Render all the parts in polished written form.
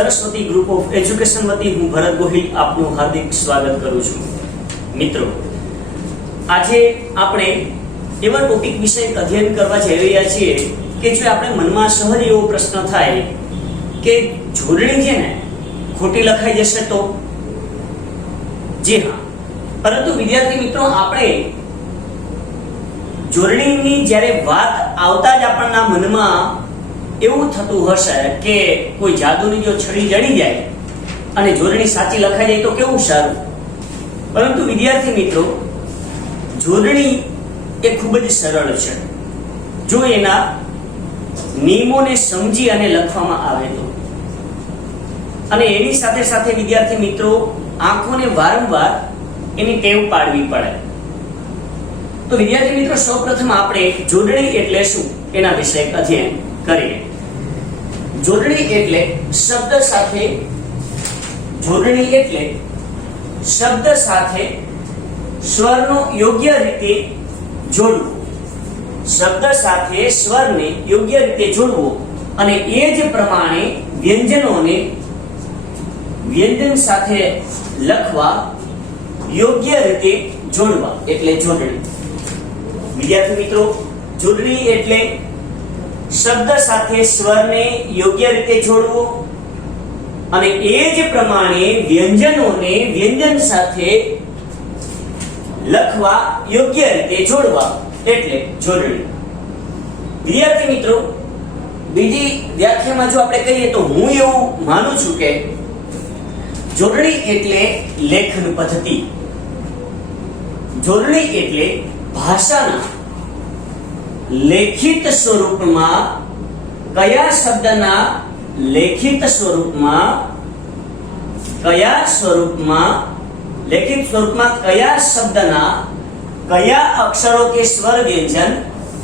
Saraswati group of education વતી હું ભરત ગોહિલ આપનું હાર્દિક સ્વાગત કરું છું। મિત્રો, આજે આપણે એવા ટોપિક વિશે અધ્યયન કરવા જઈ રહ્યા છીએ કે જો આપણે મનમાં સહજ એવો પ્રશ્ન થાય કે જોડણી છે ને ખોટી લખાઈ જશે તો? જી હા, પરંતુ વિદ્યાર્થી મિત્રો, આપણે જોડણીની જ્યારે વાત આવતા જ આપણના મનમાં એવું થતું હશે કે કોઈ જાદુની જો છડી જડી જાય અને જોડણી સાચી લખાઈ જાય તો કેવું સારું। પરંતુ વિદ્યાર્થી મિત્રો, જોડણી એ ખૂબ જ સરળ છે જો એના નિયમોને સમજી અને લખવામાં આવે તો। અને એની સાથે સાથે વિદ્યાર્થી મિત્રો, આંખોને વારંવાર એની ટેવ પાડવી પડે। તો વિદ્યાર્થી મિત્રો, સૌપ્રથમ આપણે જોડણી એટલે શું એના વિશે અધ્યયન કરીએ। જોડણી એટલે શબ્દ સાથે સ્વરનો યોગ્ય રીતે જોડવો। શબ્દ સાથે સ્વરને યોગ્ય રીતે જોડવો અને એ જ પ્રમાણે વ્યંજનોને વ્યંજન સાથે લખવા યોગ્ય રીતે જોડવા એટલે જોડણી। વિદ્યાર્થી મિત્રો, જોડણી એટલે શબ્દ સાથે સ્વરને યોગ્ય રીતે જોડવો અને એ જ પ્રમાણે વ્યંજનોને વ્યંજન સાથે લખવા યોગ્ય રીતે જોડવા એટલે જોડણી। વિદ્યાર્થી મિત્રો, બીજી વ્યાખ્યામાં જો આપણે કહીએ તો હું એવું માનું છું કે જોડણી એટલે લેખન પદ્ધતિ। જોડણી એટલે ભાષાના લેખિત સ્વરૂપમાં કયા શબ્દના લેખિત સ્વરૂપમાં કયા શબ્દના કયા અક્ષરો કે સ્વર વ્યંજન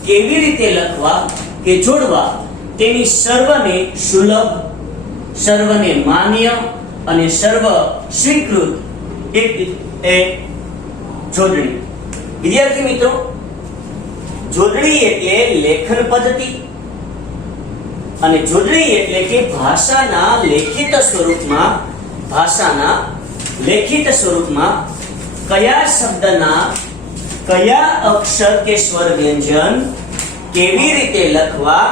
કેવી રીતે લખવા કે જોડવા તેની સર્વને સુલભ, સર્વને માન્ય અને સર્વ સ્વીકૃત એ જોડણી। વિદ્યાર્થી મિત્રો, જોડણી એટલે લેખન પદ્ધતિ અને જોડણી એટલે કે ભાષાના લેખિત સ્વરૂપમાં કયા શબ્દના કયા અક્ષર કે સ્વર વ્યંજન કેવી રીતે લખવા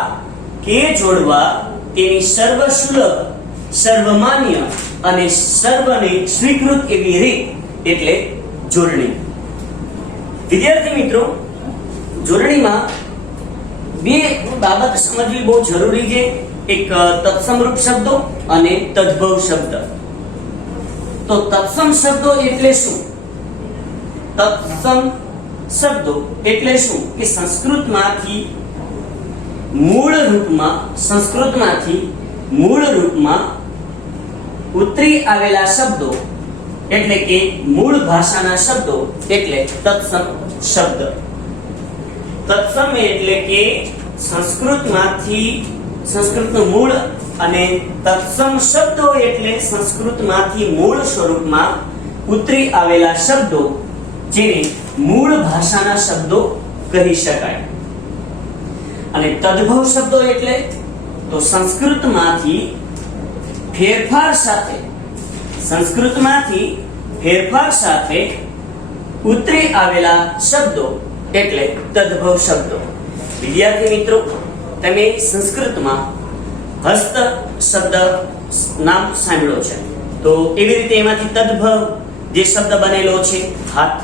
કે જોડવા તેની સર્વસુલભ, સર્વમાન્ય અને સર્વને સ્વીકૃત એવી રીત એટલે જોડણી। વિદ્યાર્થી મિત્રો, જોડણીમાં બે બાબત સમજવી બહુ જરૂરી છે। એક તત્સમરૂપ શબ્દો અને તદ્ભવ શબ્દ। તો તત્સમ શબ્દો એટલે શું? તત્સમ શબ્દો એટલે શું કે સંસ્કૃતમાંથી મૂળ રૂપમાં ઉતરી આવેલા શબ્દો એટલે કે મૂળ ભાષાના શબ્દો એટલે તત્સમ શબ્દ। તત્સમ એટલે કે સંસ્કૃતનું મૂળ અને તત્સમ શબ્દો એટલે સંસ્કૃતમાંથી મૂળ સ્વરૂપમાં ઉતરી આવેલા શબ્દો જેને મૂળ ભાષાના શબ્દો કહી શકાય। અને તદ્ભવ શબ્દો એટલે તો સંસ્કૃતમાંથી ફેરફાર સાથે ઉતરી આવેલા શબ્દો એટલે તદ્ભવ શબ્દો। વિદ્યાર્થી મિત્રો, તમે સંસ્કૃતમાં હસ્ત શબ્દ નામ સાંભળ્યો છે, તો એવી રીતે એમાંથી તદ્ભવ જે શબ્દ બનેલો છે હાથ।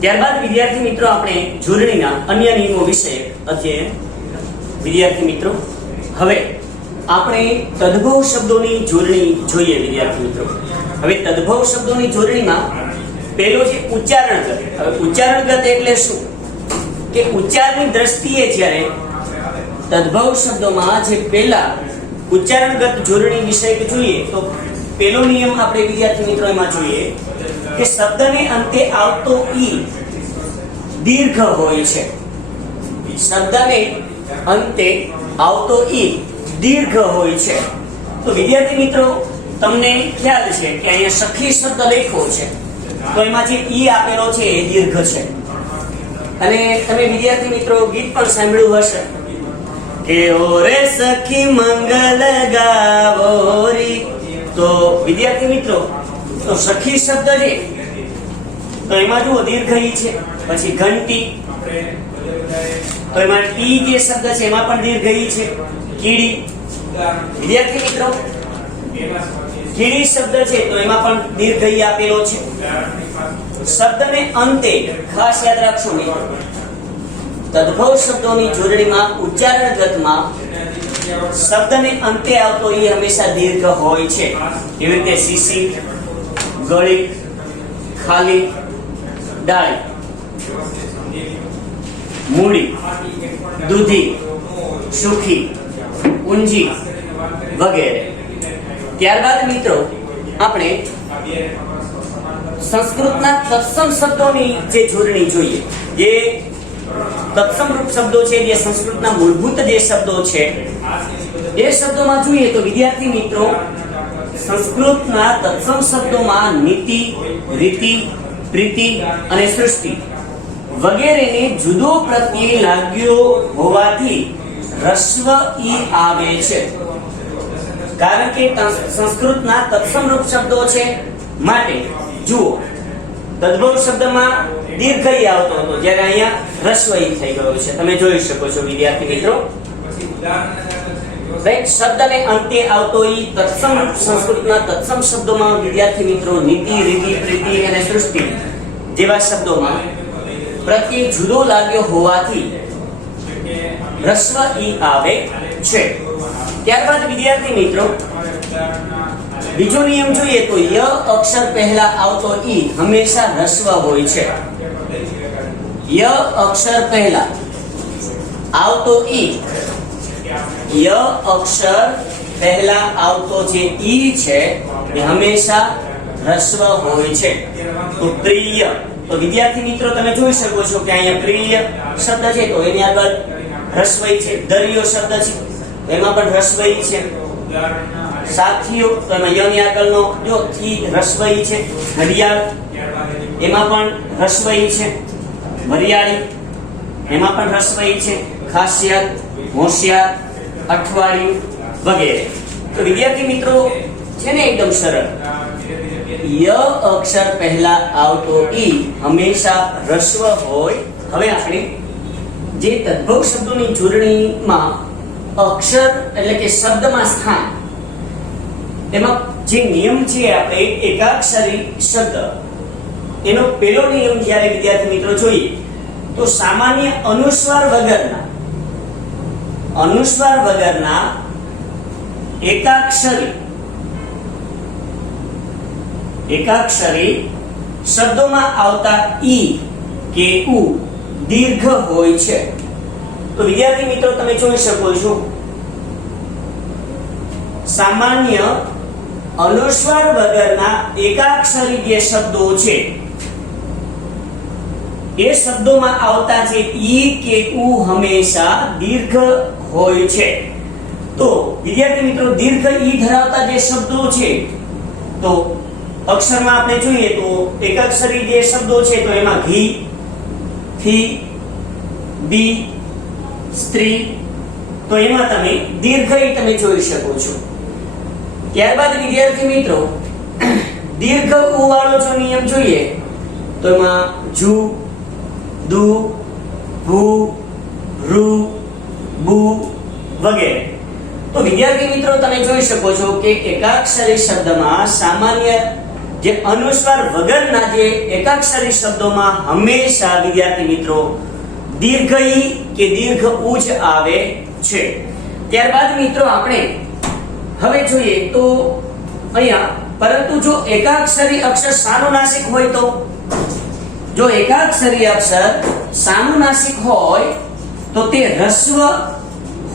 ત્યારબાદ વિદ્યાર્થી મિત્રો, આપણે જોડણીના અન્ય નિયમો વિશે અધ્યયન। વિદ્યાર્થી મિત્રો, હવે આપણે તદ્ભવ શબ્દોની જોડણી જોઈએ। વિદ્યાર્થી મિત્રો, હવે તદ્ભવ શબ્દોની જોડણીમાં પહેલો છે ઉચ્ચારણગત। હવે ઉચ્ચારણગત એટલે શું કે ઉચ્ચારની દ્રષ્ટિએ જ્યારે તદ્ભવ શબ્દોમાં જે પહેલા ઉચ્ચારણગત જોડણી વિશે જોઈએ તો પહેલો નિયમ આપણે વિદ્યાર્થી મિત્રો એમાં જોઈએ કે શબ્દને અંતે આવતો ઈ દીર્ઘ હોય છે। શબ્દને અંતે આવતો ઈ દીર્ઘ હોય છે। તો વિદ્યાર્થી મિત્રો, તમને ખ્યાલ છે કે અહીંયા સખી શબ્દ લખ્યો છે તો એમાં જે ઈ આપેલો છે એ દીર્ઘ છે। અને તમે વિદ્યાર્થી મિત્રો ગીત પણ સાંભળ્યું હશે એઓ રે સખી મંગલ ગાવોરી. તો વિદ્યાર્થી મિત્રો, તો સખી શબ્દ છે તો એમાં જુઓ દીર્ઘ ઈ છે, પછી ઘંટી, તો એમાં ટી જે શબ્દ છે એમાં પણ દીર્ઘ ઈ છે. કીડી, વિદ્યાર્થી મિત્રો કીડી શબ્દ છે તો એમાં પણ દીર્ઘ ઈ આપેલો છે. શબ્દને અંતે ખાસ યાદ રાખશો મિત્રો, તદ્ભવ શબ્દોની જોડણીમાં ઉચ્ચારણ ગતમાં શબ્દને અંતે આવતો ઈ હંમેશા દીર્ઘ હોય છે. એવી રીતે શીશી, ગળી, ખાલી, ડાળી, મૂડી, દૂધી, સુખી, ઊંજી વગેરે. ત્યારબાદ મિત્રો આપણે સંસ્કૃતના તત્સમ શબ્દોની જે જોડણી જોઈએ. જે તત્સમ રૂપ શબ્દો છે, જે સંસ્કૃતના મૂળભૂત જે શબ્દો છે એ શબ્દોમાં જોઈએ તો વિદ્યાર્થી મિત્રો સંસ્કૃતના તત્સમ શબ્દોમાં નીતિ, રીતિ, પ્રીતિ અને સૃષ્ટિ વગેરેને જુદો પ્રત્યય લાગ્યો હોવાથી રસ્વ ઈ આવે છે. કારણ કે સંસ્કૃતના તત્સમ રૂપ શબ્દો છે માટે જુઓ તદ્ભવ શબ્દમાં દીર્ઘ ઈ આવતો હતો, જ્યારે અહીંયા રસ્વ ઈ થઈ ગયો છે. તમે જોઈ શકો છો વિદ્યાર્થી મિત્રો. શબ્દને અંતે આવતો ઈ તત્સમ સંસ્કૃતના તત્સમ શબ્દોમાં વિદ્યાર્થી મિત્રો નીતિ, રીતિ, પ્રીતિ અને સૃષ્ટિ જેવા શબ્દોમાં પ્રત્યય જુદો લાગ્યો હોવાથી રસ્વ ઈ આવે છે. ત્યારબાદ વિદ્યાર્થી મિત્રો બીજો નિયમ જોઈએ તો ય અક્ષર પહેલા આવતો ઈ હંમેશા રસ્વ હોય છે. ય અક્ષર પહેલા આવતો ઈ, ય અક્ષર પહેલા આવતો જે ઈ છે એ હંમેશા રસ્વ હોય છે. તો પ્રિય, તો વિદ્યાર્થી મિત્રો તમે જોઈ શકો છો કે અહીંયા પ્રિય શબ્દ છે તો એની આગળ રસ્વ ઈ છે. દરિયો શબ્દ છે એમાં પણ રસ્વ ઈ છે. સાથીઓ, તો એમાં ય ની આગળનો જો થી રસ્વ ઈ છે. ઘડિયાળ એમાં પણ રસ્વ ઈ છે. વરિયાળી એમાં પણ રસ્વ ઈ છે. ખાસિયત, હોશિયાર, અઠવાડિયું વગેરે. તો વિદ્યાર્થી મિત્રો છે ને એકદમ સરળ. ય અક્ષર પહેલા આવતો ઈ હંમેશા રસ્વ હોય. હવે આપણે જે તદ્ભવ શબ્દોની જોડણીમાં અક્ષર એટલે કે શબ્દમાં સ્થાન, એમાં જે નિયમ છે આપણે એકાક્ષરી શબ્દ, એનો પહેલો નિયમ જ્યારે વિદ્યાર્થી મિત્રો જોઈએ તો સામાન્ય અનુસ્વાર વગરના એકાક્ષરી શબ્દોમાં આવતા ઈ કે ઉ દીર્ઘ હોય છે. તો વિદ્યાર્થી મિત્રો તમે જોઈ શકો છો સામાન્ય અનુસ્વાર વગરના એકાક્ષરી જે શબ્દો છે એ શબ્દોમાં આવતા જે ઈ કે ઉ હંમેશા દીર્ઘ હોય છે. તો વિદ્યાર્થી મિત્રો દીર્ઘ ઈ ધરાવતા જે શબ્દો છે તો અક્ષરમાં આપણે જોઈએ તો એકાક્ષરી જે શબ્દો છે તો એમાં ઘી, થી, બી, સ્ત્રી, તો એમાં તમે દીર્ઘ ઈ તમે જોઈ શકો છો. ત્યારબાદ વિદ્યાર્થી મિત્રો દીર્ઘ ઉ વાળો જો નિયમ જોઈએ તો એમાં જુ, દુ, ભુ, રુ, બુ વગેરે. તો વિદ્યાર્થી મિત્રો તમે જોઈ શકો છો કે એકાક્ષરી શબ્દમાં સામાન્ય જે અનુસ્વાર વગરના જે એકાક્ષરી શબ્દોમાં હંમેશા વિદ્યાર્થી મિત્રો દીર્ઘ ઈ કે દીર્ઘ ઉ જ આવે છે. ત્યારબાદ મિત્રો આપણે હવે જોઈએ તો અહીંયા પરંતુ જો એકાક્ષરી અક્ષર સાનુનાસિક હોય તો, જો એકાક્ષરી અક્ષર સાનુનાસિક હોય તો તે રસ્વ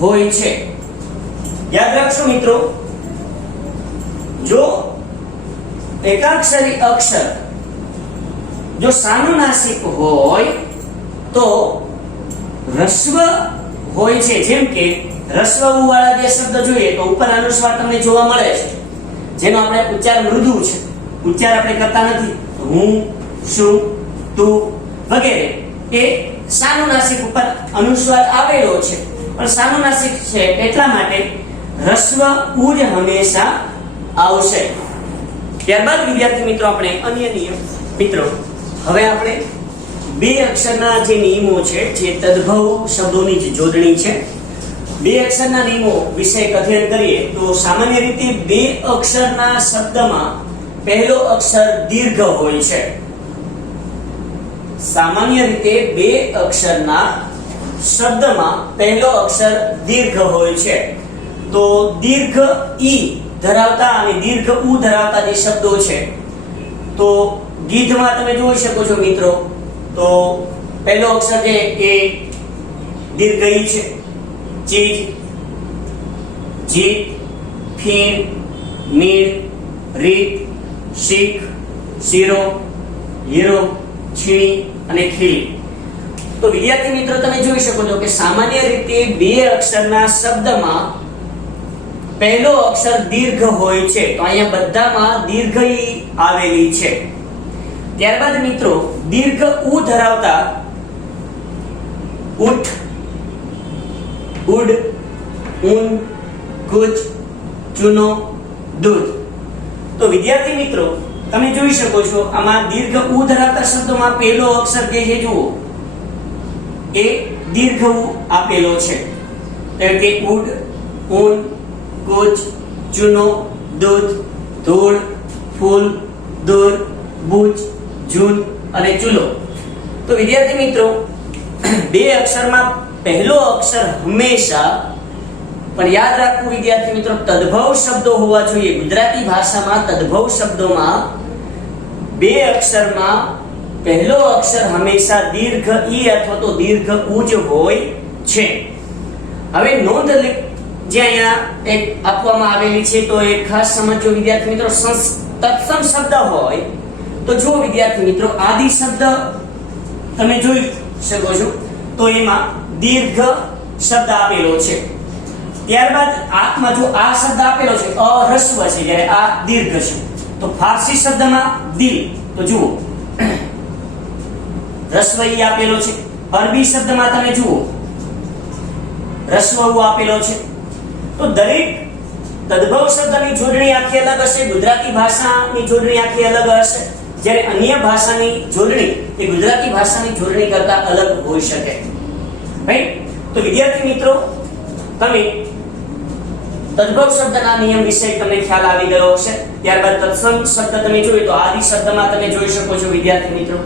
હોય છે. યાદ રાખશો મિત્રો, જો એકાક્ષરી અક્ષર જો સાનુનાસિક હોય તો રસ્વ હોય છે. જેમ કે રસ્વ ઉ વાળા જે શબ્દ જોઈએ તો ઉપર અનુસ્વાર તમને જોવા મળે છે, જેનો આપણે ઉચ્ચાર મૃદુ છે, ઉચ્ચાર આપણે કરતા નથી. હું, શું, તું વગેરે એ સાનુનાસિક ઉપર અનુસ્વાર આવેલો છે. પણ સાનુનાસિક છે એટલા માટે રસ્વ ઉ જ હંમેશા આવશે. ત્યારબાદ વિદ્યાર્થી મિત્રો આપણે અન્ય નિયમ મિત્રો હવે આપણે બે અક્ષરના જે નિયમો છે જે તદ્ભવ શબ્દોની જે જોડણી છે બે અક્ષરના નિયમો વિશે અધ્યયન કરીએ તો સામાન્ય રીતે બે અક્ષરના શબ્દમાં પહેલો અક્ષર દીર્ઘ હોય છે. સામાન્ય રીતે બે અક્ષરના શબ્દમાં પહેલો અક્ષર દીર્ઘ હોય છે. તો દીર્ઘ ઈ ધરાવતા અને દીર્ઘ ઉ ધરાવતા જે શબ્દો છે તો ગીધમાં તમે જોઈ શકો છો મિત્રો તો પહેલો અક્ષર છે એ દીર્ઘ ઈ છે. ચીજ, જીત, ફીણ, મીણ, રીત, શીખ, શીરો, હીરો, છીણી અને ખીલી. તો વિદ્યાર્થી મિત્રો તમે જોઈ શકો છો કે સામાન્ય રીતે બે અક્ષરના શબ્દમાં પહેલો અક્ષર દીર્ઘ હોય છે. તો અહીંયા બધામાં દીર્ઘ ઈ આવેલી છે. ત્યારબાદ મિત્રો દીર્ઘ ઉ ધરાવતા ઉઠ, ઉડ, ઊન, કૂચ, ચૂનો, દૂધ. તો વિદ્યાર્થી મિત્રો તમે જોઈ શકો છો આમાં દીર્ઘ ઉ ધરાવતા શબ્દોમાં પહેલો અક્ષર જે છે જુઓ એ દીર્ઘ ઉ આપેલો છે. એટલે કે ઉડ, ઊન, કૂચ, ચૂનો, દૂધ, ધૂળ, ફૂલ, દૂર, બૂચ, જૂન અને ચૂલો. તો વિદ્યાર્થી મિત્રો બે અક્ષરમાં પહેલો અક્ષર હંમેશા પણ યાદ રાખવું વિદ્યાર્થી મિત્રો તદ્ભવ શબ્દો હોવા જોઈએ. ગુજરાતી ભાષામાં તદ્ભવ શબ્દોમાં બે અક્ષરમાં પહેલો અક્ષર હંમેશા દીર્ઘ ઈ અથવા તો દીર્ઘ ઉ જ હોય છે. હવે નોંધ જે અહીંયા એક આપવામાં આવેલી છે તો એક ખાસ સમજો વિદ્યાર્થી મિત્રો તત્સમ શબ્દ હોય તો જો વિદ્યાર્થી મિત્રો આદિ શબ્દ તમે જોઈ શકો છો તો એમાં દીર્ઘ શબ્દ આપેલો છે. ત્યારબાદ આમાં જો આ શબ્દ આપેલો છે અરસ્વ છે જ્યારે આ દીર્ઘ છે. તો ફારસી શબ્દમાં દિલ તો જુઓ રસ્વ ઈ આપેલો છે. અરબી શબ્દમાં તમે જુઓ રસ્વ ઉ આપેલો છે. તો દરેક તદ્ભવ શબ્દની જોડણી આખી અલગ હશે. ગુજરાતી ભાષાની જોડણી આખી અલગ હશે જ્યારે અન્ય ભાષાની જોડણી એ ગુજરાતી ભાષાની જોડણી કરતા અલગ હોઈ શકે. રાઈટ. તો વિદ્યાર્થી મિત્રો તમે તદ્ભવ શબ્દના નિયમ વિશે તમને ખ્યાલ આવી ગયો હશે. ત્યારબાદ તત્સમ શબ્દ તમે જોયો તો આદિ શબ્દમાં તમે જોઈ શકો છો વિદ્યાર્થી મિત્રો.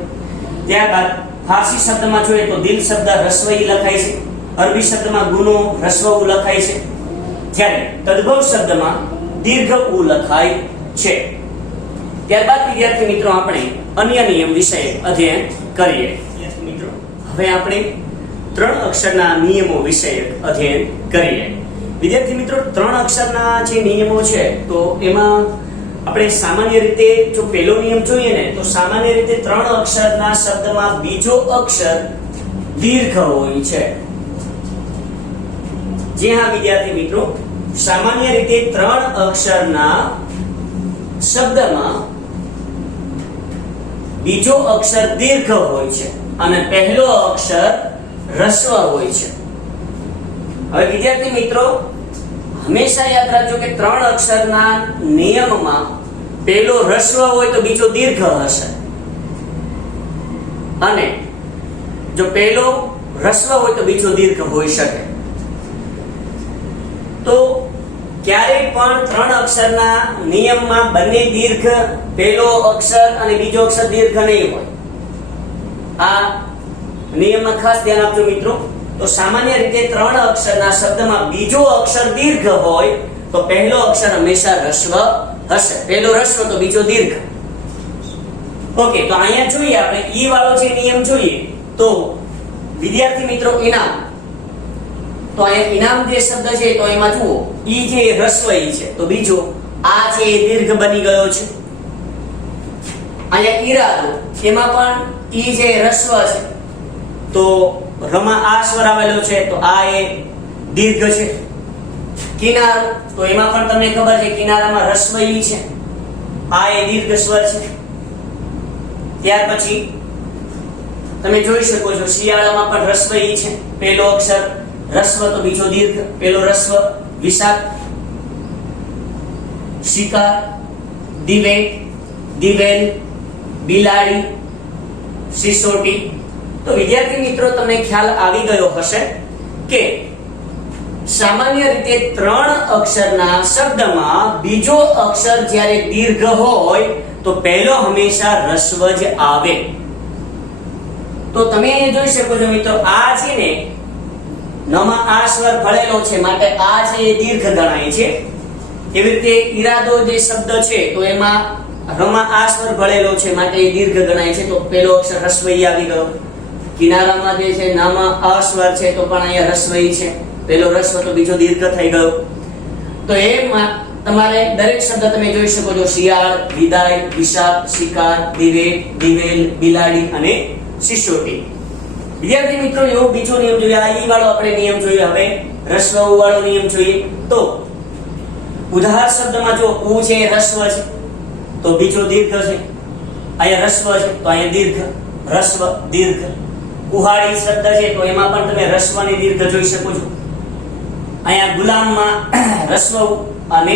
ત્યારબાદ ફારસી શબ્દમાં જોઈએ તો દિલ શબ્દ રસ્વ ઈ લખાય છે. અરબી શબ્દમાં ગુનો રસ્વ ઉ લખાય છે. જ્યારે તદ્ભવ શબ્દમાં દીર્ઘ ઉ લખાય છે. ત્યારબાદ વિદ્યાર્થી મિત્રો આપણે અન્ય નિયમ વિશે અધ્યયન કરીએ. વિદ્યાર્થી મિત્રો હવે આપણે ત્રણ અક્ષરના નિયમો વિશે અધ્યયન કરીએ. વિદ્યાર્થી મિત્રો ત્રણ અક્ષરના જે નિયમો છે તો એમાં આપણે સામાન્ય રીતે જો પહેલો નિયમ જોઈએ ને તો સામાન્ય રીતે ત્રણ અક્ષરના શબ્દમાં બીજો અક્ષર દીર્ઘ હોય છે. જી હા વિદ્યાર્થી મિત્રો સામાન્ય રીતે ત્રણ અક્ષરના શબ્દમાં બીજો અક્ષર દીર્ઘ હોય છે અને પહેલો અક્ષર રસ્વ હોય છે. હવે વિદ્યાર્થી મિત્રો હંમેશા યાદ રાખજો કે ત્રણ અક્ષરના નિયમમાં પહેલો રસ્વ હોય તો બીજો દીર્ઘ હશે અને જો પહેલો રસ્વ હોય તો બીજો દીર્ઘ હોઈ શકે. તો ક્યારેય પણ ત્રણ અક્ષરના નિયમમાં બંને દીર્ઘ પહેલો અક્ષર અને બીજો અક્ષર દીર્ઘ નહીં હોય. આ નિયમમાં ખાસ ધ્યાન આપજો મિત્રો. તો સામાન્ય રીતે ત્રણ અક્ષરના શબ્દમાં બીજો અક્ષર દીર્ઘ હોય તો પહેલો અક્ષર હંમેશા રસ્વ હશે. પહેલો રસ્વ તો બીજો દીર્ઘ. ઓકે. તો અહીંયા જોઈએ આપણે ઈ વાળો જે નિયમ જોઈએ તો વિદ્યાર્થી મિત્રો ઇનામ. તો અહીંયા ઇનામ જે શબ્દ છે તો એમાં જુઓ ઈ જે રસ્વ ઈ છે તો બીજો આ જે દીર્ઘ બની ગયો છે. અહીંયા ઈરાદો એમાં પણ ઈ જે રસ્વ છે તો રમા આ સ્વર આવેલો છે તો આ એ દીર્ઘ છે. કિનારો તો એમાં પણ તમને ખબર છે કિનારામાં રસ્વ ઈ છે આ એ દીર્ઘ સ્વર છે. ત્યાર પછી તમે જોઈ શકો છો શિયાળામાં પણ રસ્વ ઈ છે પહેલો અક્ષર રસ્વ તો બીજો દીર્ઘ, પેલો રસ્વ વિશાખ, શિકાર, દિવેટ, દિવેલ, બિલાડી, સિસોટી. તો વિદ્યાર્થી મિત્રો તમને ખ્યાલ આવી ગયો હશે કે સામાન્ય રીતે 3 અક્ષરના શબ્દમાં બીજો અક્ષર જ્યારે દીર્ઘ હોય તો પહેલો હંમેશા રસ્વ જ આવે. તો તમે જોઈ શકો છો મિત્રો, આ છે ને નમાં આ સ્વર ભળેલો છે માટે આ છે એ દીર્ઘ ગણાય છે. એવી રીતે ઈરાદો જે શબ્દ છે તો એમાં રમા આ સ્વર ભળેલો છે માટે એ દીર્ઘ ગણાય છે, તો પહેલો અક્ષર રસ્વઈ આવી ગયો. કિનારામાં જે છે નામાં અ સ્વર છે તો પણ અહીંયા રસ્વઈ છે, પહેલો રસ્વ તો બીજો દીર્ઘ થઈ ગયો. તો એમાં તમારે દરેક શબ્દ તમે જોઈ શકો છો, શિયાળ, વિદાય, વિશાખ, શિકાર, દિવેટ, દિવેલ, બિલાડી અને સિસોટી. વિદ્યાર્થી મિત્રો એવો બીજો નિયમ જોઈએ. આ ઈ વાળો આપણે નિયમ જોઈએ. હવે રસ્વ ઉ વાળો નિયમ જોઈએ. તો ઉદાહરણ શબ્દમાં જો ઉ છે એ રસ્વ છે તો બીજો દીર્ઘ છે, અહીંયા રસ્વ છે તો અહીંયા દીર્ઘ, રસ્વ દીર્ઘ. કુહાડી શબ્દ છે તો એમાં પણ તમે રસ્વ અને દીર્ઘ જોઈ શકો છો. અહીંયા ગુલામમાં રસ્વ અને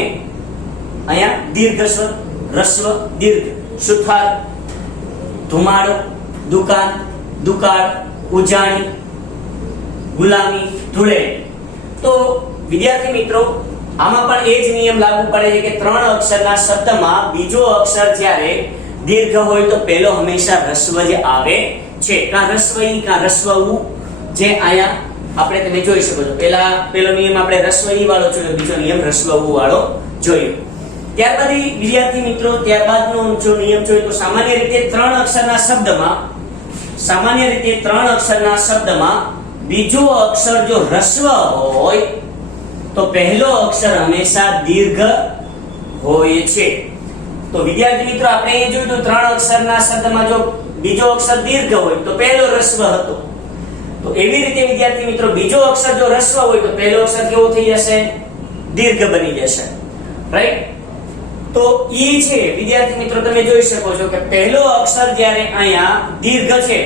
અહીંયા દીર્ઘ સ્વર, રસ્વ દીર્ઘ. સુથાર, ધુમાડો, દુકાન, દુકાળ, ઉજાણી, ગુલામી, ધૂળેટી. તો વિદ્યાર્થી મિત્રો આમાં પણ એ જ નિયમ લાગુ પડે છે કે 3 અક્ષરના શબ્દમાં બીજો અક્ષર જ્યારે દીર્ઘ હોય તો પહેલો હંમેશા રસ્વ જ આવે છે. કાં રસ્વઈ કાં રસ્વઉ, જે અહીંયા આપણે તમે જોઈ શકો છો. પેલો નિયમ આપણે રસ્વઈ વાળો જોયો, બીજો નિયમ રસ્વઉ વાળો જોયો. ત્યારબાદ વિદ્યાર્થી મિત્રો ત્યારબાદનો જો નિયમ જોઈએ તો સામાન્ય રીતે 3 અક્ષરના શબ્દમાં બીજો અક્ષર જો રસ્વ હોય તો પહેલો અક્ષર હંમેશા દીર્ઘ હોય છે. તો વિદ્યાર્થી મિત્રો આપણે એ જોયું તો 3 અક્ષરના શબ્દમાં જો બીજો અક્ષર દીર્ઘ હોય તો પહેલો રસ્વ હતો. તો એવી રીતે વિદ્યાર્થી મિત્રો બીજો અક્ષર જો રસ્વ હોય તો પહેલો અક્ષર કેવો થઈ જશે? દીર્ઘ બની જશે. રાઈટ? તો ઈ છે વિદ્યાર્થી મિત્રો તમે જોઈ શકો છો કે પહેલો અક્ષર જ્યારે અહીંયા દીર્ઘ છે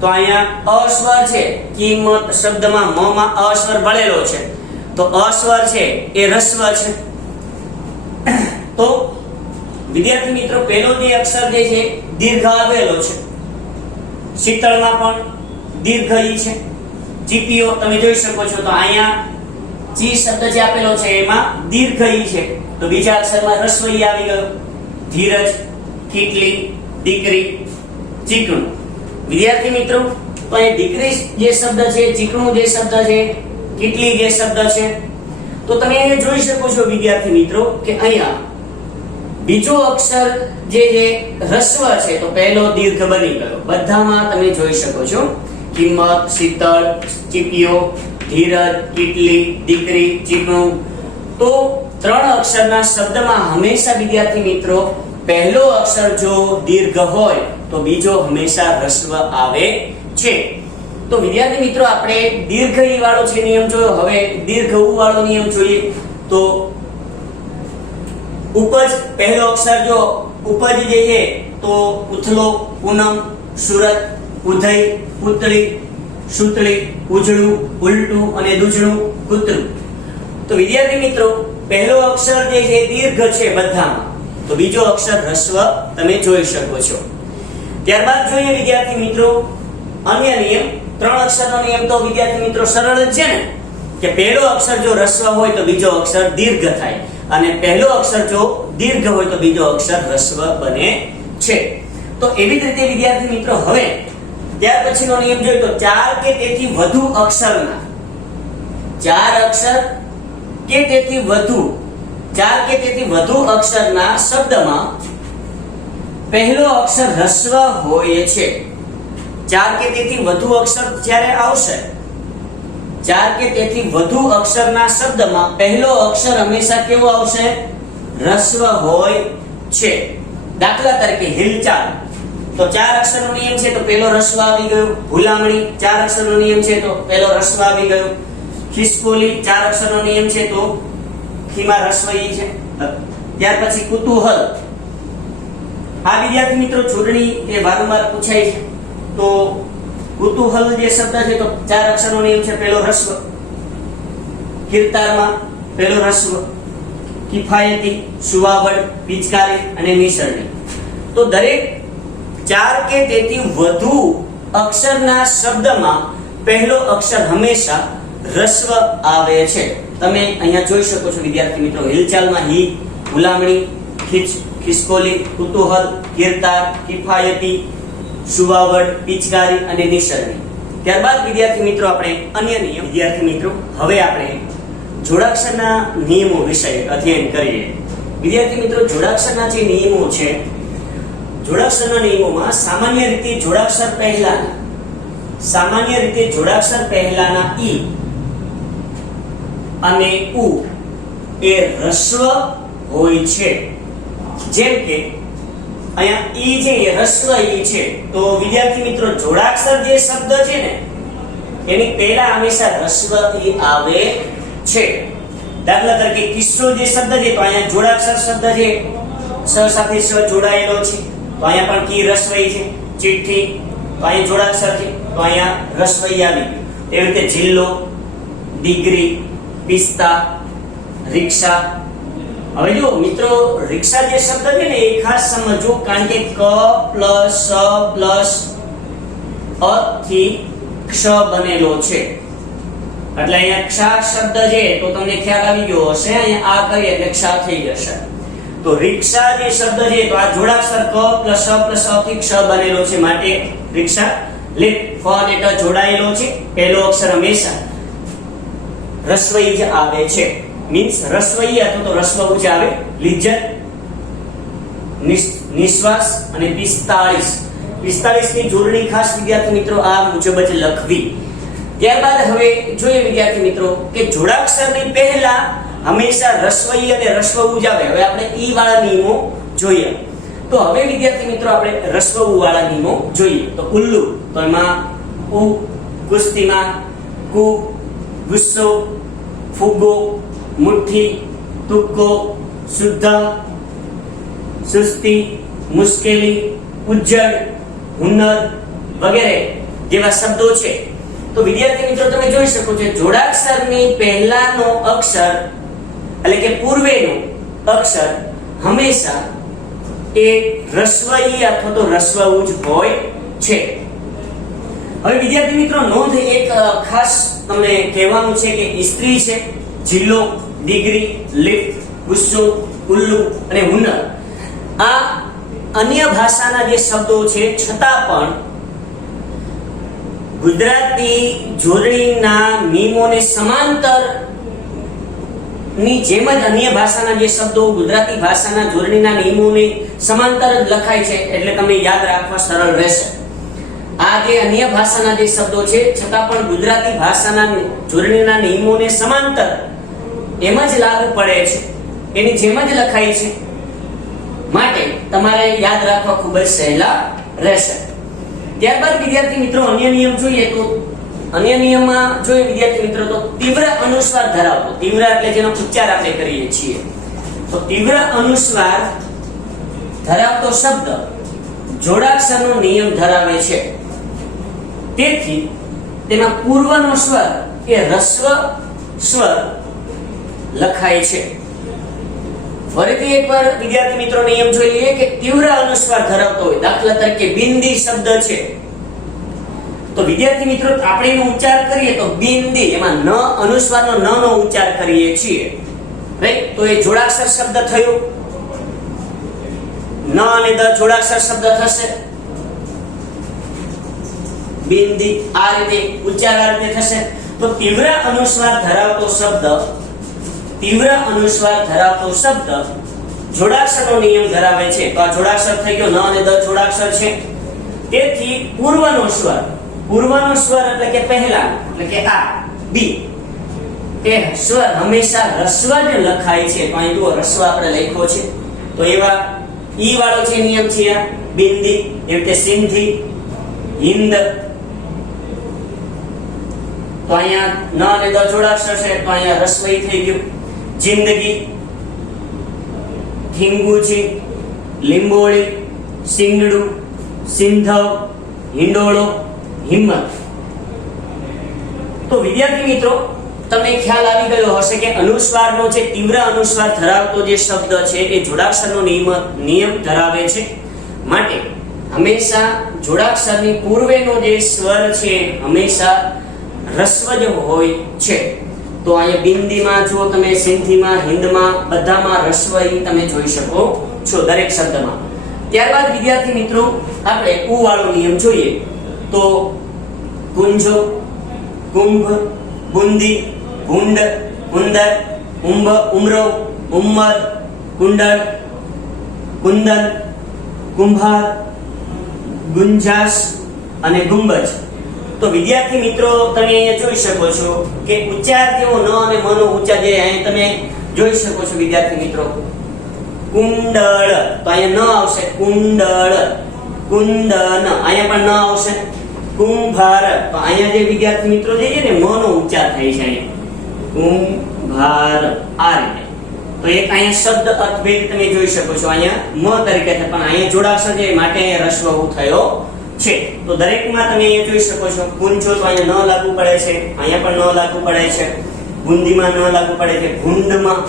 તો અહીંયા અ સ્વર છે, કિંમત શબ્દમાં મ માં અ સ્વર ભળેલો છે તો અ સ્વર છે એ રસ્વ છે. તો વિદ્યાર્થી મિત્રો પહેલો જે અક્ષર જે છે દીર્ઘ આવેલો છે. શીતળમાં પણ દીર્ઘ ઈ છે. ચીપીઓ તમે જોઈ શકો છો તો અહીંયા ચી શબ્દ જે આપેલો છે એમાં દીર્ઘ ઈ છે તો બીજા અક્ષરમાં રસ્વ ઈ આવી ગયો. ધીરજ, કીટલી, દીકરી, ચીકણું. વિદ્યાર્થી મિત્રો તો એ દીકરી જે શબ્દ છે, ચીકણું જે શબ્દ છે, કીટલી જે શબ્દ છે તો તમે એ જોઈ શકો છો વિદ્યાર્થી મિત્રો કે અહીંયા બીજો અક્ષર જે રસ્વ છે તો પહેલો દીર્ઘ બની ગયો. બધામાં તમે જોઈ શકો છો કિંમત, શીતળ, ચીપીઓ, ધીરજ, કીટલી, દીકરી, ચીકણું. તો 3 અક્ષરના શબ્દમાં હંમેશા વિદ્યાર્થી મિત્રો પહેલો અક્ષર જો દીર્ઘ હોય તો બીજો હંમેશા રસ્વ આવે છે. તો વિદ્યાર્થી મિત્રો આપણે દીર્ઘ ઈ વાળો છે નિયમ જોયો. હવે દીર્ઘ ઉ વાળો નિયમ જોઈએ. તો ઉપજ પહેલો અક્ષર જો ઉપજ જે છે તો ઉથલો, પૂનમ, સુરત, ઉધઈ, પુતળી, સુતળી, ઉજળું, ઉલટું અને દૂજણું, કૂતરું. તો વિદ્યાર્થી મિત્રો પહેલો અક્ષર જે છે દીર્ઘ છે બધામાં તો બીજો અક્ષર રસ્વ તમે જોઈ શકો છો. ત્યારબાદ જોઈએ વિદ્યાર્થી મિત્રો અન્ય નિયમ. 3 અક્ષરનો નિયમ તો વિદ્યાર્થી મિત્રો સરળ જ છે ને કે પહેલો અક્ષર જો રસ્વ હોય તો બીજો અક્ષર દીર્ઘ થાય અને પહેલો અક્ષર જો દીર્ઘ હોય તો બીજો અક્ષર રસ્વ બને છે. તો એવી જ રીતે વિદ્યાર્થી મિત્રો હવે ત્યાર પછીનો નિયમ જોઈએ તો 4 કે તેથી વધુ અક્ષરના 4 અક્ષર કે તેથી વધુ 4 કે તેથી વધુ અક્ષરના શબ્દમાં પહેલો અક્ષર રસ્વ હોય છે. 4 કે તેથી વધુ અક્ષર જ્યારે આવશે 4 કે તેથી વધુ અક્ષરના શબ્દમાં પહેલો અક્ષર હંમેશા કેવો આવશે? રસ્વ હોય છે. દાખલા તરીકે હિલચાલ તો 4 અક્ષરનો નિયમ છે તો પહેલો રસ્વ આવી ગયો. ભૂલામણી 4 અક્ષરનો નિયમ છે તો પહેલો રસ્વ આવી ગયો. ખિસકોલી 4 અક્ષરનો નિયમ છે તો ખીમાં રસ્વ ઈ છે. ત્યાર પછી કુતૂહલ. આ વિદ્યાર્થી મિત્રો જોડણી એ વારંવાર પૂછાય છે. તો કુતૂહલ જે શબ્દ છે તો 4 અક્ષરનો નિયમ છે પહેલો રસ્વ કીર્તારમાં પહેલો રસ્વ, કિફાયતી, સુવાવડ, પિચકારી અને નિસરણી. તો દરેક 4 કે તેથી વધુ અક્ષરના શબ્દમાં પહેલો અક્ષર હંમેશા રસ્વ આવે છે. તમે અહીંયા જોઈ શકો છો વિદ્યાર્થી મિત્રો, હિલચાલમાં હી, ગુલામણી, ખિસકોલી, કુતૂહલ, કીર્તાર, કિફાયતી, સુવાવડ, પિચકારી અને નિસરણી. ત્યારબાદ વિદ્યાર્થી મિત્રો આપણે અન્ય નિયમ. વિદ્યાર્થી મિત્રો હવે આપણે જોડાક્ષરના નિયમો વિશે અધ્યયન કરીએ. વિદ્યાર્થી મિત્રો જોડાક્ષરના જે નિયમો છે, જોડાક્ષરના નિયમોમાં સામાન્ય રીતે જોડાક્ષર પહેલાના ઈ અને ઉ એ રસ્વ હોય છે. જેમ કે અહીંયા ઈ જે રસ્વ ઈ છે, તો વિદ્યાર્થી મિત્રો જોડાક્ષર જે શબ્દ છે ને એની પહેલા હંમેશા રસ્વ ઈ આવે છે. દાખલા તરીકે કિસ્સો જે શબ્દ છે, તો અહીંયા જોડાક્ષર શબ્દ છે, સ સાથે સ જોડાયેલો છે, તો અહીંયા પણ કી રસ્વ ઈ છે. ચિઠ્ઠી, તો અહીંયા જોડાક્ષર છે, તો અહીંયા રસ્વ ઈ આવી ગયું. એવી રીતે જિલ્લો, ડિગ્રી, પિસ્તા, રિક્ષા. હવે જો મિત્રો રિક્ષા જે શબ્દ છે ને એ ખાસ સમજો, કારણ કે ક પ્લસ સ પ્લસ અ થી ક્ષ બનેલો છે. એટલે અહીંયા ક્ષા શબ્દ છે તો તમને ખ્યાલ આવી ગયો હશે, અહીંયા આ કરીએ એટલે ક્ષા થઈ જશે. તો રિક્ષા જે શબ્દ છે તો આ જોડાક્ષર ક પ્લસ સ પ્લસ અ થી ક્ષ બનેલો છે, માટે રિક્ષા. લિફ્ટ, ફ અને ટ જોડાયેલો છે, પહેલો અક્ષર હંમેશા રસ્વઈ જ આવે છે. મીન્સ રસ્વઈ અથવા તો રસ્વ ઉચ્ચ આવે. લિજ્જત, નિશ્વાસ અને 45 ની જોડણી ખાસ વિદ્યાર્થી મિત્રો આ મુજબ જ લખવી. ત્યારબાદ હવે જોઈએ વિદ્યાર્થી મિત્રો કે જોડાક્ષરની પહેલા હંમેશા રસ્વઈ અને રસ્વ ઉચ્ચ આવે. હવે આપણે ઈ વાળા નિયમો જોઈએ. તો હવે વિદ્યાર્થી મિત્રો આપણે રસ્વ ઉ વાળા નિયમો જોઈએ. તો ઉલ્લુ, તો એમાં ઉ, કુસ્તીમાં કુ, ગુસ્સો, ફુગ્ગો, મુઠ્ઠી, તુક્કો, શુદ્ધ, સુસ્તી, મુશ્કેલી, ઉજ્જડ, હુનર વગેરે જેવા શબ્દો છે. તો વિદ્યાર્થી મિત્રો તમે જોઈ શકો છો જોડાક્ષરની પહેલાનો અક્ષર એટલે કે પૂર્વેનો અક્ષર હંમેશા એ રસ્વઈ અથવા તો રસ્વ ઉચ્ચ હોય છે. હવે વિદ્યાર્થી મિત્રો નોંધ એક ખાસ તમને કહેવાનું છે કે સ્ત્રી છે, જિલ્લો, ડિગ્રી, લિફ્ટ, ગુસ્સો, ઉલ્લુ અને હુનર આ અન્ય ભાષાના જે શબ્દો છે છતાં પણ ગુજરાતી જોડણીના નિયમોને સમાંતર ની જેમ જ અન્ય ભાષાના જે શબ્દો ગુજરાતી ભાષાના જોડણીના નિયમોને સમાંતર જ લખાય છે, એટલે તમને યાદ રાખવા સરળ રહેશે. આ જે અન્ય ભાષાના જે શબ્દો છે છતાં પણ ગુજરાતી ભાષાના જોડણીના નિયમોને સમાંતર એમ જ લાગુ પડે છે, એની જેમ જ લખાય છે, માટે તમારે યાદ રાખવા ખૂબ જ સહેલા રહેશે. ત્યારબાદ વિદ્યાર્થી મિત્રો અન્ય નિયમ જોઈએ. તો અન્ય નિયમમાં જોઈએ વિદ્યાર્થી મિત્રો તો તીવ્ર અનુસ્વાર ધરાવતો, તીવ્ર એટલે જેનો ઉચ્ચાર આપણે કરીએ છીએ, તો તીવ્ર અનુસ્વાર ધરાવતો શબ્દ જોડાક્ષરનો નિયમ ધરાવે છે. તેથી તેમાં પૂર્વનો સ્વર એ રસ્વ સ્વર લખાય છે. ફરીથી એકવાર વિદ્યાર્થી મિત્રો નિયમ જોઈ લઈએ કે તીવ્ર અનુસ્વાર ધરાવતો હોય, દાખલા તરીકે બિંદી શબ્દ છે, તો વિદ્યાર્થી મિત્રો આપણે એનો ઉચ્ચાર કરીએ તો બિંદી, એમાં ન અનુસ્વારનો ન નો ઉચ્ચાર કરીએ છીએ, રાઈટ? તો એ જોડાક્ષર શબ્દ થયો. ન અને દ જોડાક્ષર શબ્દ થશે. બિંદી આ રીતે ઉચ્ચાર આ રીતે થશે. તો તીવ્ર અનુસ્વાર ધરાવતો શબ્દ જોડાક્ષરનો નિયમ ધરાવે છે. તો આ જોડાક્ષર થઈ ગયો, ન અને દ જોડાક્ષર છે. તેથી પૂર્વનો સ્વર એટલે કે પહેલા એટલે કે આ બી એ સ્વર હંમેશા રસ્વ જ લખાય છે. તો અહીં જુઓ રસ્વ આપણે લખ્યો છે. તો એવા ઈ વાળો જે નિયમ છે આ બિંદી, એમ કે સિંધી, હિન્દ, તો અહીંયા ન અને દ જોડાક્ષર છે, તો અહીંયા રસ્વઈ થઈ ગયું. જિંદગી, ઠીંગુજી, લીંબોળી, સિંગડું, સિંધવ, હિંડોળો, હિંમત. તો વિદ્યાર્થી મિત્રો તમને ખ્યાલ આવી ગયો હશે કે અનુસ્વારનો જે તીવ્ર અનુસ્વાર ધરાવતો જે શબ્દ છે એ જોડાક્ષરનો નિયમ ધરાવે છે, માટે હંમેશા જોડાક્ષરની પૂર્વેનો જે સ્વર છે હંમેશા રસ્વ જ હોય છે. તો અહીંયા બિંદીમાં જો તમે સિંધીમાં હિન્દમાં બધામાં રસ્વ તમે જોઈ શકો છો દરેક શબ્દમાં. ત્યારબાદ વિદ્યાર્થી મિત્રો આપણે ઉ વાળો નિયમ જોઈએ તો કુંજો, કુંભ, બુંદી, ભૂંડ, ઉંદર, ઉંબ, ઉમરો, ઉમ્મર, કુંડળ, કુંદન, કુંભાર, ગુંજાસ અને ગુંબજ. તો વિદ્યાર્થી મિત્રો તમે અહીંયા જોઈ શકો છો કે ઉચ્ચાર કેવો ન અને મનો ઉચ્ચાર જે અહીં તમે જોઈ શકો છો વિદ્યાર્થી મિત્રો. કુંડળ તો અહીંયા ન આવશે, કુંડળ. કુંદન અહીંયા પણ ન આવશે. કુંભાર તો અહીંયા જે વિદ્યાર્થી મિત્રો જે છે ને મનો ઉચ્ચાર થાય છે અહીંયા કુંભાર આ રીતે. તો એક અહીંયા શબ્દ અર્થભેદ તમે જોઈ શકો છો, અહીંયા મ તરીકે છે પણ અહીંયા જોડાક્ષર છે માટે રસ્વ થયો છે. તો દરેકમાં તમે અહીંયા જોઈ શકો છો કુંજો તો અહીંયા ન લાગુ પડે છે, અહીંયા પણ ન લાગુ પડે છે. બુંદીમાં ન લાગુ પડે છે, ભૂંડમાં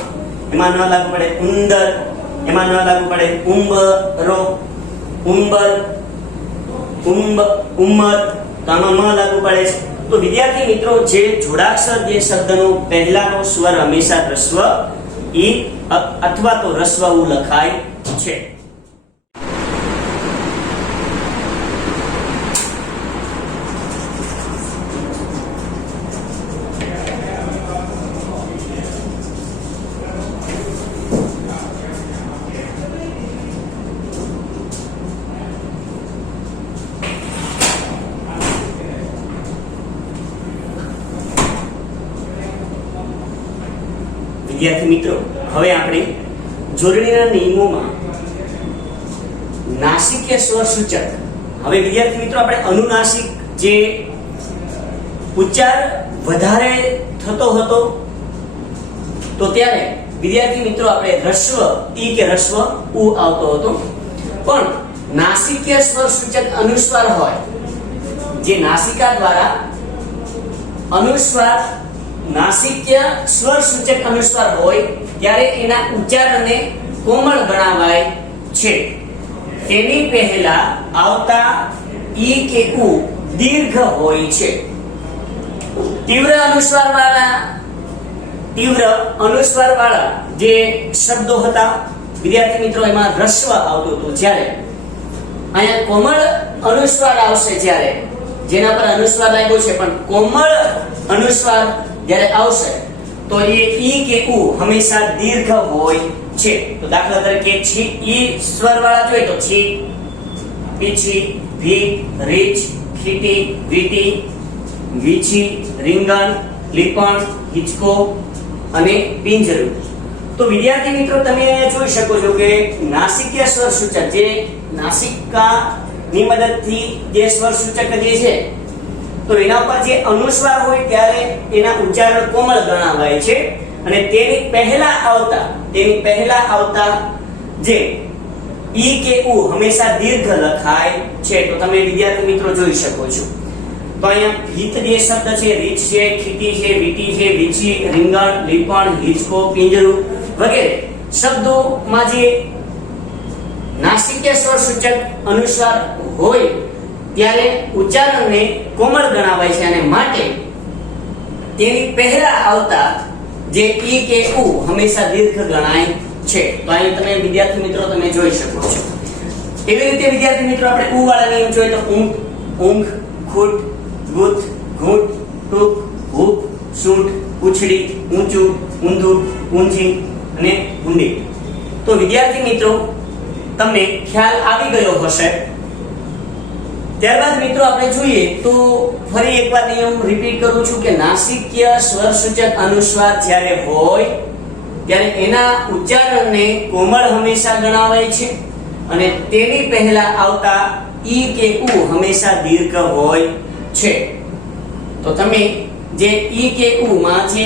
એમાં ન લાગુ પડે, ઉંદર એમાં ન લાગુ પડે, ઉંબરો, ઉંબર, ઉમ્મર તો આમાં ન લાગુ પડે છે. તો વિદ્યાર્થી મિત્રો જે જોડાક્ષર જે શબ્દનો પહેલાનો સ્વર હંમેશા રસ્વ ઈ અથવા તો રસ્વ ઉ લખાય છે. વિદ્યાર્થી મિત્રો હવે આપણે જોડણીના નિયમોમાં નાસિકીય સ્વર સૂચક. હવે વિદ્યાર્થી મિત્રો આપણે અનુનાસિક જે ઉચ્ચાર વધારે થતો હતો તો ત્યારે વિદ્યાર્થી મિત્રો આપણે રસ્વ ઈ કે રસ્વ ઉ આવતો હતો, પણ નાસિકીય સ્વર સૂચક અનુસ્વાર હોય જે નાસિકા દ્વારા અનુસ્વાર નાસિકીય સ્વર સૂચક અનુસ્વાર હોય ત્યારે એના ઉચ્ચારણને કોમળ ગણાવાય છે. તેની પહેલા આવતા ઈ કે ઉ દીર્ઘ હોય છે. તીવ્ર અનુસ્વાર વાળા જે શબ્દો હતા વિદ્યાર્થી મિત્રો એમાં રસ્વ આવતું હતું, જ્યારે અહીંયા કોમળ અનુસ્વાર આવશે જ્યારે જેના પર અનુસ્વાર લાગ્યો છે પણ કોમળ અનુસ્વાર જ્યારે આવશે તો એ ઈ કે ઉ હંમેશા દીર્ઘ હોય છે. તો દાખલા તરીકે છી ઈ સ્વર વાળા જોઈએ તો છી, પીછી, ભી, રીચ, ખીટી, વીટી, વીછી, રીંગણ, લીપણ, હિચકો અને પિંજરું. તો વિદ્યાર્થી મિત્રો તમે જોઈ શકો છો કે નાસિકીય સ્વર સૂચક જે નાસિકાની મદદથી જે સ્વર સૂચક જે છે તો એના પર જે અનુસ્વાર હોય ત્યારે એના ઉચ્ચારણ કોમળ ગણાવાય છે અને તેની પહેલા આવતા જે ઈ કે ઉ હંમેશા દીર્ઘ લખાય છે. તો તમે વિદ્યાર્થી મિત્રો જોઈ શકો છો. તો અહીંયા હિત જે શબ્દ છે, રીચ છે, ખીટી છે, વીટી છે, વીછી, રીંગણ, લીપણ, હિચકો, પિંજરું વગેરે શબ્દોમાં જે નાસિકીય સ્વર સૂચક અનુસ્વાર હોય ત્યારે ઉચ્ચારણને કોમળ ગણાવાય છે અને માટે તેની પહેલા આવતા જે ઈ કે ઉ હંમેશા દીર્ઘ ગણાય છે. તો અહીં તમે વિદ્યાર્થી મિત્રો તમે જોઈ શકો છો. એવી રીતે વિદ્યાર્થી મિત્રો આપણે ઉ વાળા નિયમ જોઈએ તો ઊંઘ, ઊંઘ, ખૂટ, ગુથ, ઘૂંટ, ટૂંક, હૂપ, સૂંઠ, ઉછળી, ઊંચું, ઊંધું, ઊંજી અને ઊંડી. તો વિદ્યાર્થી મિત્રો તમને ખ્યાલ આવી ગયો હશે. ત્યારબાદ મિત્રો આપણે જોઈએ તો ફરી એકવાર નિયમ રિપીટ કરું છું કે નાસિકીય સ્વર સૂચક અનુસ્વાર જ્યારે હોય ત્યારે એના ઉચ્ચારણને કોમળ હંમેશા ગણાવાય છે અને તેની પહેલા આવતા ઈ કે ઉ હંમેશા દીર્ઘ હોય છે. તો તમે જે ઈ કે ઉ માં જે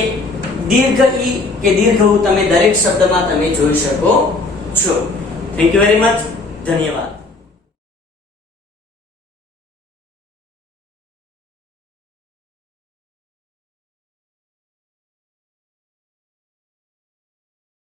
દીર્ઘ ઈ કે દીર્ઘ ઉ તમે દરેક શબ્દમાં તમે જોઈ શકો છો. Thank you very much. ધન્યવાદ.